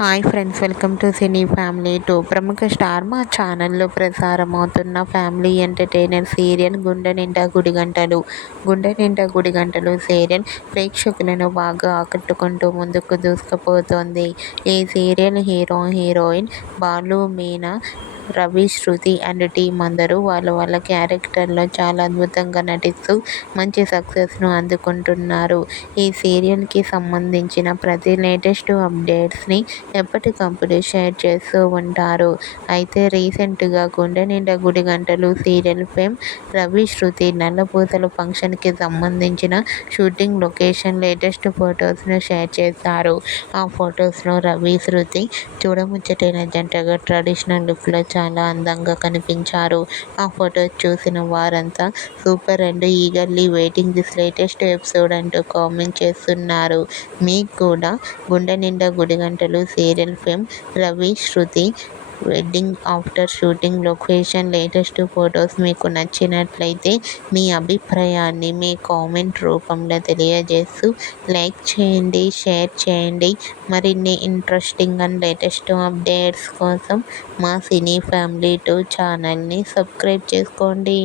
Hi friends, welcome to cine family 2. ప్రముఖ star మా ఛానల్లో ప్రసారమవుతున్న ఫ్యామిలీ ఎంటర్టైనర్ సీరియల్ గుండె నిండా గుడిగంటలు. గుండె నిండా గుడిగంటలు సీరియల్ ప్రేక్షకులను బాగా ఆకట్టుకుంటూ ముందుకు దూసుకుపోతోంది. ఈ serial hero, heroine Balu, Meena, Ravi, Shruti and team అందరూ వాళ్ళ క్యారెక్టర్లో చాలా అద్భుతంగా నటిస్తూ మంచి సక్సెస్ను అందుకుంటున్నారు. ఈ సీరియల్కి సంబంధించిన ప్రతి లేటెస్ట్ అప్డేట్స్ని ఎప్పటికప్పుడు షేర్ చేస్తూ ఉంటారు. అయితే రీసెంట్గా గుండె నిండా గుడిగంటలు సీరియల్ ఫేమ్ రవి, శృతి నల్లపూసల ఫంక్షన్కి సంబంధించిన షూటింగ్ లొకేషన్ లేటెస్ట్ ఫొటోస్ను షేర్ చేశారు. ఆ ఫొటోస్లో రవి, శృతి చూడముచ్చటైన జంటగా ట్రెడిషనల్ లుక్లో చాలా అందంగా కనిపించారు. ఆ ఫొటోస్ చూసిన వారంతా super and eagerly waiting this latest episode అంటూ కామెంట్ చేస్తున్నారు. మీకు కూడా Gunde Ninda Gudigantalu serial fame Ravi, Shruti wedding after shooting location latest photos మీకు నచ్చినట్లయితే మీ అభిప్రాయాన్ని మీ కామెంట్ రూపంలో తెలియజేస్తూ లైక్ చేయండి, షేర్ చేయండి. మరిన్ని ఇంట్రెస్టింగ్ అండ్ లేటెస్ట్ అప్డేట్స్ కోసం మా సినీ ఫ్యామిలీ 2 ఛానల్ని సబ్స్క్రైబ్ చేసుకోండి.